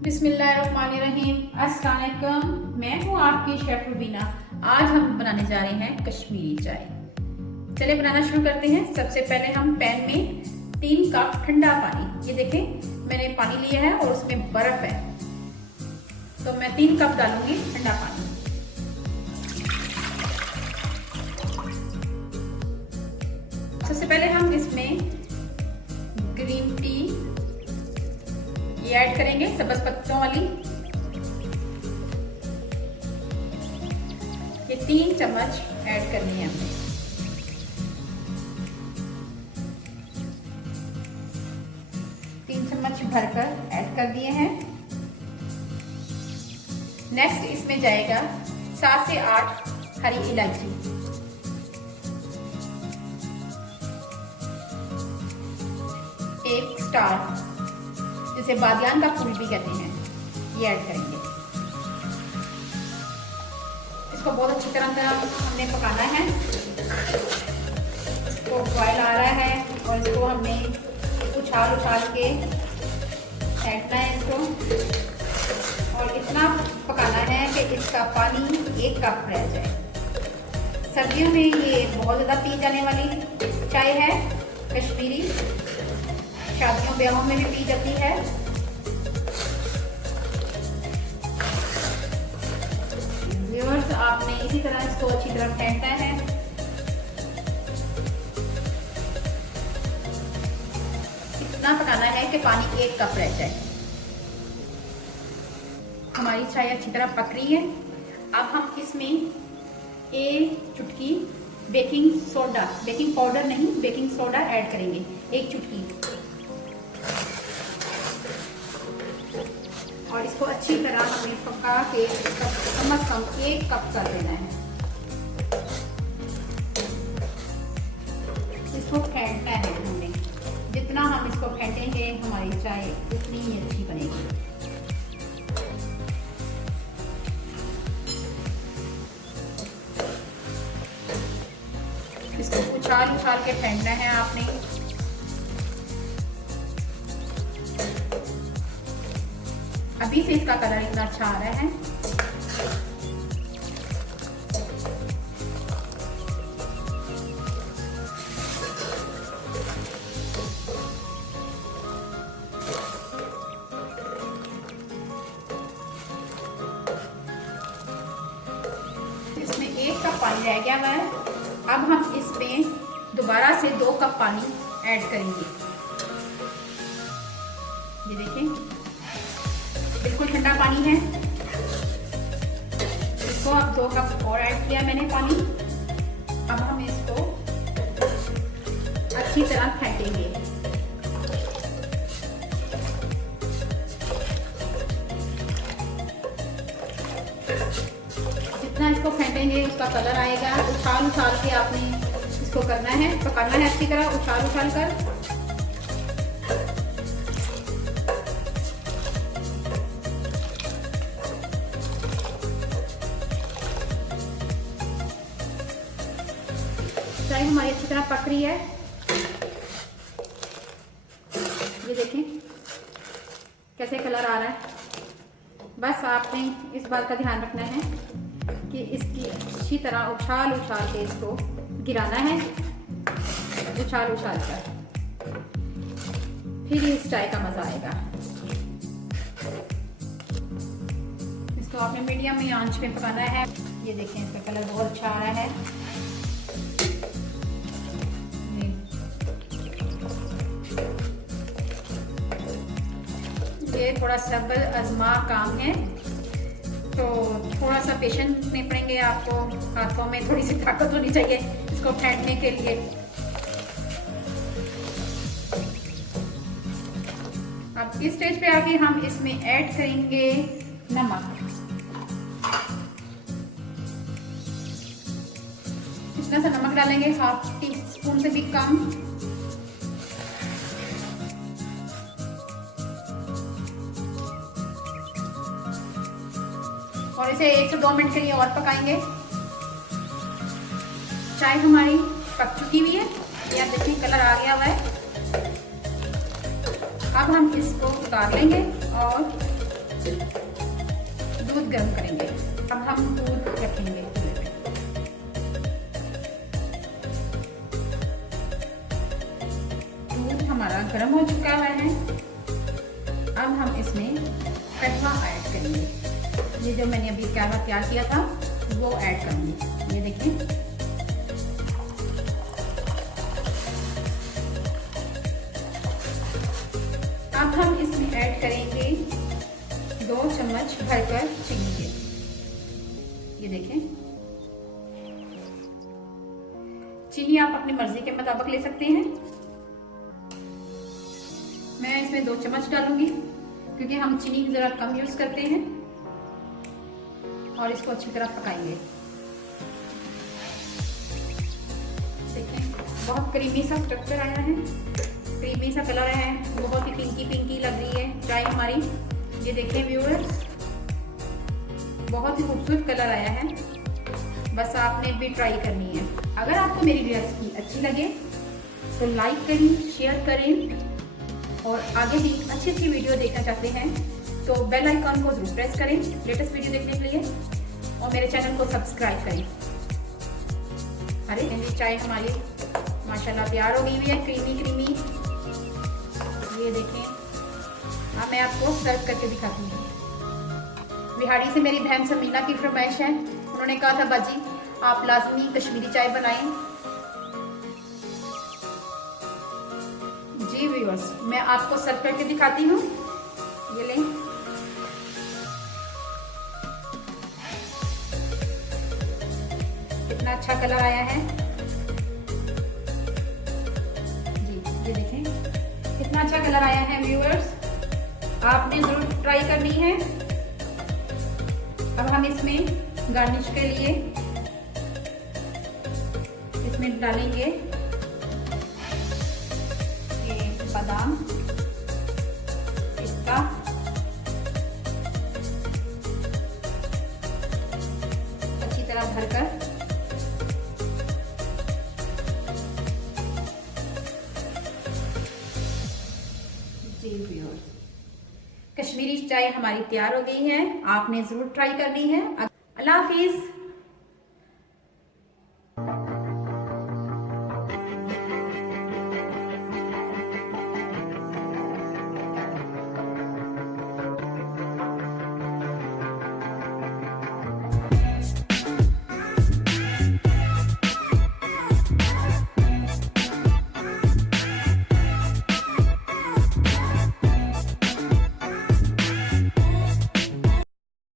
बिस्मिल्लाहिर्रहमानिर्रहीम। अस्सलाम वालेकुम। मैं हूँ आपकी शेफ रुबीना। आज हम बनाने जा रहे हैं कश्मीरी चाय। चलिए बनाना शुरू करते हैं। सबसे पहले हम पैन में 3 कप ठंडा पानी, ये देखें मैंने पानी लिया है और उसमें बर्फ है, तो मैं 3 कप डालूंगी ठंडा पानी। सबसे पहले हम इसमें ग्रीन टी ये ऐड करेंगे, सब्ज पत्तों वाली। ये 3 चम्मच ऐड करनी है हमने। चम्मच भरकर ऐड कर दिए हैं। नेक्स्ट इसमें जाएगा 7 से 8 हरी इलायची, एक स्टार जिसे बादियान का फूल भी कहते हैं, ये ऐड करेंगे। इसको बहुत अच्छी तरह हमने पकाना है। इसको बॉयल आ रहा है और इसको हमने उछाल के फेंटना है इसको, और इतना पकाना है कि इसका पानी 1 कप रह जाए। सर्दियों में ये बहुत ज़्यादा पी जाने वाली चाय है कश्मीरी, शादियों ब्याहों में भी पी जाती है। व्यूअर्स, आपने इसी तरह इसको अच्छी तरह फेंटना है। इतना पकाना है कि पानी 1 कप रह जाए। हमारी चाय अच्छी तरह पक रही है। अब हम इसमें 1 चुटकी बेकिंग सोडा, बेकिंग पाउडर नहीं, बेकिंग सोडा ऐड करेंगे, 1 चुटकी। और इसको अच्छी तरह हमें पका के कम से कम 1 कप कर देना है। इसको फेंटना है हमने, जितना हम इसको फेंटेंगे हमारी चाय उतनी ही अच्छी बनेगी। इसको उछाल के फेंटना है आपने। अभी से इसका कलर इतना अच्छा आ रहा है। इसमें 1 कप पानी रह गया हुआ है। अब हम इसमें दोबारा से 2 कप पानी ऐड करेंगे। ये देखें बिल्कुल ठंडा पानी है। इसको अब 2 कप और ऐड किया मैंने पानी। अब हम इसको अच्छी तरह फेंटेंगे। जितना इसको फेंटेंगे उसका कलर आएगा। उछाल के आपने इसको करना है, पकाना है अच्छी तरह, उछाल कर। चाय हमारी अच्छी तरह पक रही है। ये देखें कैसे कलर आ रहा है। बस आपने इस बात का ध्यान रखना है कि इसकी अच्छी तरह उछाल के इसको गिराना है, उछाल कर, फिर इस चाय का मजा आएगा। इसको आपने मीडियम में आंच पे पकाना है। ये देखें इसका कलर बहुत अच्छा आ रहा है। ये थोड़ा सब्र आजमा काम है, तो थोड़ा सा पेशेंस नहीं पड़ेंगे आपको। हाथों में थोड़ी सी ताकत होनी चाहिए इसको फेंटने के लिए। अब इस स्टेज पे आके हम इसमें ऐड करेंगे नमक। इतना सा नमक डालेंगे, 1/2 टीस्पून से भी कम। और इसे 1 से 2 मिनट के लिए और पकाएंगे। चाय हमारी पक चुकी हुई है, ये आप देखिए कलर आ गया हुआ है। अब हम इसको उतार लेंगे और दूध गर्म करेंगे। अब हम दूध रखेंगे चूल्हे पे। दूध हमारा गर्म हो चुका है। अब हम इसमें कहवा ऐड करेंगे। ये जो मैंने अभी कहवा तैयार किया था वो ऐड करूंगी। ये देखिए, अब हम इसमें ऐड करेंगे 2 चम्मच भरकर चीनी के। ये देखें, चीनी आप अपनी मर्जी के मुताबिक ले सकते हैं। मैं इसमें 2 चम्मच डालूंगी क्योंकि हम चीनी जरा कम यूज करते हैं। और इसको अच्छी तरह पकाएंगे। देखें, बहुत क्रीमी सा स्ट्रक्चर आया है, क्रीमी सा कलर है, बहुत ही पिंकी पिंकी लग रही है चाय हमारी। ये देखें व्यूअर्स, बहुत ही खूबसूरत कलर आया है। बस आपने भी ट्राई करनी है। अगर आपको मेरी रेसिपी अच्छी लगे तो लाइक करें, शेयर करें और आगे भी अच्छी अच्छी वीडियो देखना चाहते हैं तो बेल आइकॉन को जरूर प्रेस करें लेटेस्ट वीडियो देखने के लिए और मेरे चैनल को सब्सक्राइब करें। अरे मेरी चाय हमारी माशाल्लाह तैयार हो गई हुई है, क्रीमी क्रीमी। ये देखें, अब मैं आपको सर्व करके दिखाती हूँ। बिहारी से मेरी बहन समीना की फरमाइश है। उन्होंने कहा था बाजी आप लाजमी कश्मीरी चाय बनाएं। जी व्यूअर्स, मैं आपको सर्व करके दिखाती हूँ। ये लें, कितना अच्छा कलर आया है। जी ये देखें, कितना अच्छा कलर आया है व्यूअर्स, आपने जरूर ट्राई करनी है। अब हम इसमें गार्निश के लिए इसमें डालेंगे ये बादाम, पिस्ता, अच्छी तरह भरकर। जी व्यूअर्स, कश्मीरी चाय हमारी तैयार हो गई है, आपने जरूर ट्राई करनी है। अल्लाह हाफिज।